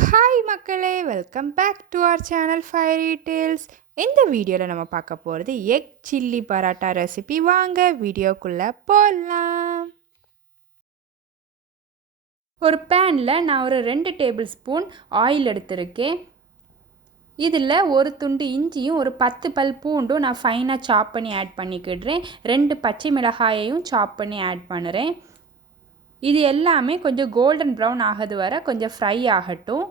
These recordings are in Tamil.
Hi மக்களே, welcome back to our channel fairy tales. இந்த வீடியோவில் நம்ம பார்க்க போகிறது எக் சில்லி பரோட்டா ரெசிபி. வாங்க வீடியோக்குள்ளே போகலாம். ஒரு பேனில் நான் ஒரு 2 டேபிள் ஸ்பூன் ஆயில் எடுத்திருக்கேன். இதில் ஒரு துண்டு இஞ்சியும் ஒரு 10 பல் பூண்டும் நான் ஃபைனாக சாப் பண்ணி ஆட் பண்ணிக்கிடுறேன். 2 பச்சை மிளகாயையும் சாப் பண்ணி ஆட் பண்ணுறேன். இது எல்லாமே கொஞ்சம் கோல்டன் ப்ரௌன் ஆகிறது வரை கொஞ்சம் ஃப்ரை ஆகட்டும்.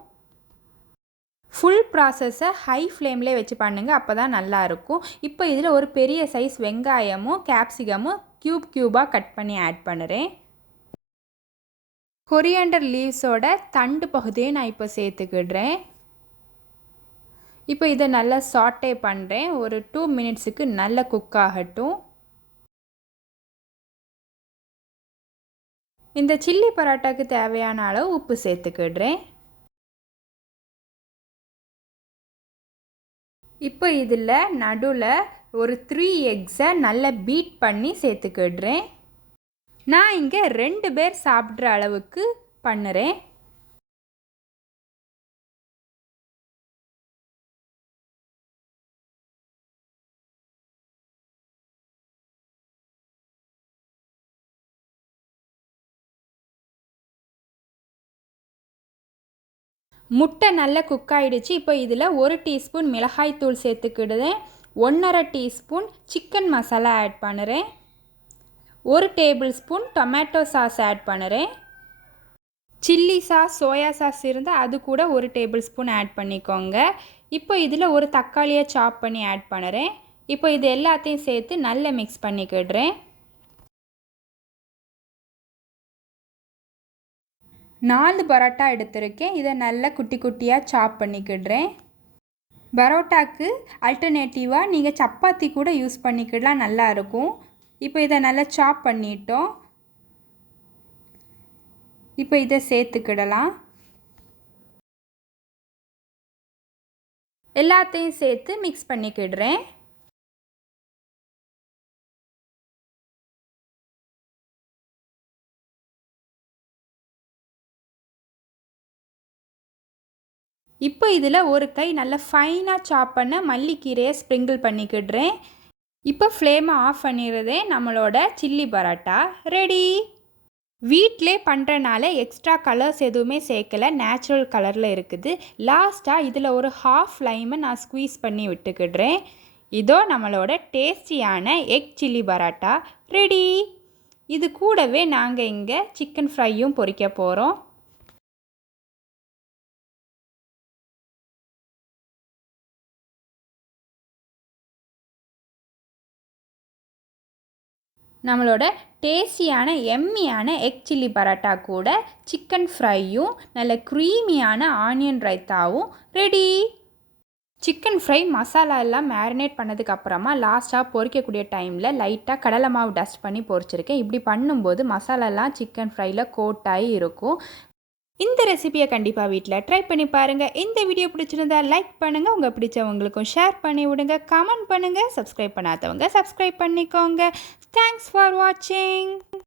ஃபுல் ப்ராசஸை ஹை ஃப்ளேம்லேயே வச்சு பண்ணுங்கள், அப்போ தான் நல்லாயிருக்கும். இப்போ இதில் ஒரு பெரிய சைஸ் வெங்காயமும் கேப்சிகமும் க்யூபாக கட் பண்ணி ஆட் பண்ணுறேன். கொரியாண்டர் லீவ்ஸோட தண்டு பகுதியை நான் இப்போ சேர்த்துக்கிடுறேன். இப்போ இதை நல்லா சாட்டே பண்ணுறேன். ஒரு 2 மினிட்ஸுக்கு நல்லா குக் ஆகட்டும். இந்த சில்லி பரோட்டாக்கு தேவையான அளவு உப்பு சேர்த்துக்கிடுறேன். இப்போ இதில் நடுவில் ஒரு 3 எக்ஸை நல்லா பீட் பண்ணி சேர்த்துக்கிடுறேன். நான் இங்கே 2 பேர் சாப்பிட்ற அளவுக்கு பண்ணுறேன். முட்டை நல்லா குக் ஆகிடுச்சு. இப்போ இதில் 1 டீஸ்பூன் மிளகாய் தூள் சேர்த்துக்கிடுறேன். 1/2 டீஸ்பூன் சிக்கன் மசாலா ஆட் பண்ணுறேன். 1 tablespoon tomato sauce add பண்ணுறேன். சில்லி சாஸ் சோயா சாஸ் இருந்தால் அது கூட 1 டேபிள் ஸ்பூன் ஆட் பண்ணிக்கோங்க. இப்போ இதில் ஒரு தக்காளியை சாப் பண்ணி ஆட் பண்ணுறேன். இப்போ இது எல்லாத்தையும் சேர்த்து நல்லா மிக்ஸ் பண்ணிக்கிடுறேன். 4 பரோட்டா எடுத்திருக்கேன். இதை நல்லா குட்டி குட்டியாக சாப் பண்ணிக்கிடுறேன். பரோட்டாக்கு அல்டர்னேட்டிவாக நீங்கள் சப்பாத்தி கூட யூஸ் பண்ணிக்கிடலாம், நல்லாயிருக்கும். இப்போ இதை நல்லா சாப் பண்ணிட்டோம். இப்போ இதை சேர்த்துக்கிடலாம். எல்லாத்தையும் சேர்த்து மிக்ஸ் பண்ணிக்கிடுறேன். இப்போ இதில் ஒரு கை நல்லா ஃபைனாக சாப் பண்ண மல்லிக்கீரையை ஸ்ப்ரிங்கிள் பண்ணிக்கிடுறேன். இப்போ ஃப்ளேமை ஆஃப் பண்ணிடுறதே நம்மளோட சில்லி பரோட்டா ரெடி. வீட்டிலே பண்ணுறனால எக்ஸ்ட்ரா கலர்ஸ் எதுவுமே சேர்க்கலை, நேச்சுரல் கலரில் இருக்குது. லாஸ்ட்டாக இதில் ஒரு ஹாஃப் லைமை நான் ஸ்குவீஸ் பண்ணி விட்டுக்கிடுறேன். இதோ நம்மளோட டேஸ்டியான எக் சில்லி பரோட்டா ரெடி. இது கூடவே நாங்கள் இங்கே சிக்கன் ஃப்ரையும் பொரிக்க போகிறோம். நம்மளோட டேஸ்டியான எம்மியான எக் சில்லி பரோட்டா கூட சிக்கன் ஃப்ரையும் நல்ல க்ரீமியான ஆனியன் ரைத்தாவும் ரெடி. சிக்கன் ஃப்ரை மசாலா எல்லாம் மேரினேட் பண்ணதுக்கப்புறமா லாஸ்ட்டாக பொரிக்கக்கூடிய டைமில் லைட்டாக கடலை மாவு டஸ்ட் பண்ணி பொரிச்சிருக்கேன். இப்படி பண்ணும்போது மசாலாலாம் சிக்கன் ஃப்ரையில் கோட்டாகி இருக்கும். இந்த ரெசிபியை கண்டிப்பாக வீட்டில் ட்ரை பண்ணி பாருங்கள். இந்த வீடியோ பிடிச்சிருந்தா லைக் பண்ணுங்கள், உங்கள் பிடிச்சவங்களுக்கும் ஷேர் பண்ணி விடுங்க, கமெண்ட் பண்ணுங்கள், சப்ஸ்கிரைப் பண்ணாதவங்க சப்ஸ்கிரைப் பண்ணிக்கோங்க. தேங்க்ஸ் ஃபார் வாட்சிங்.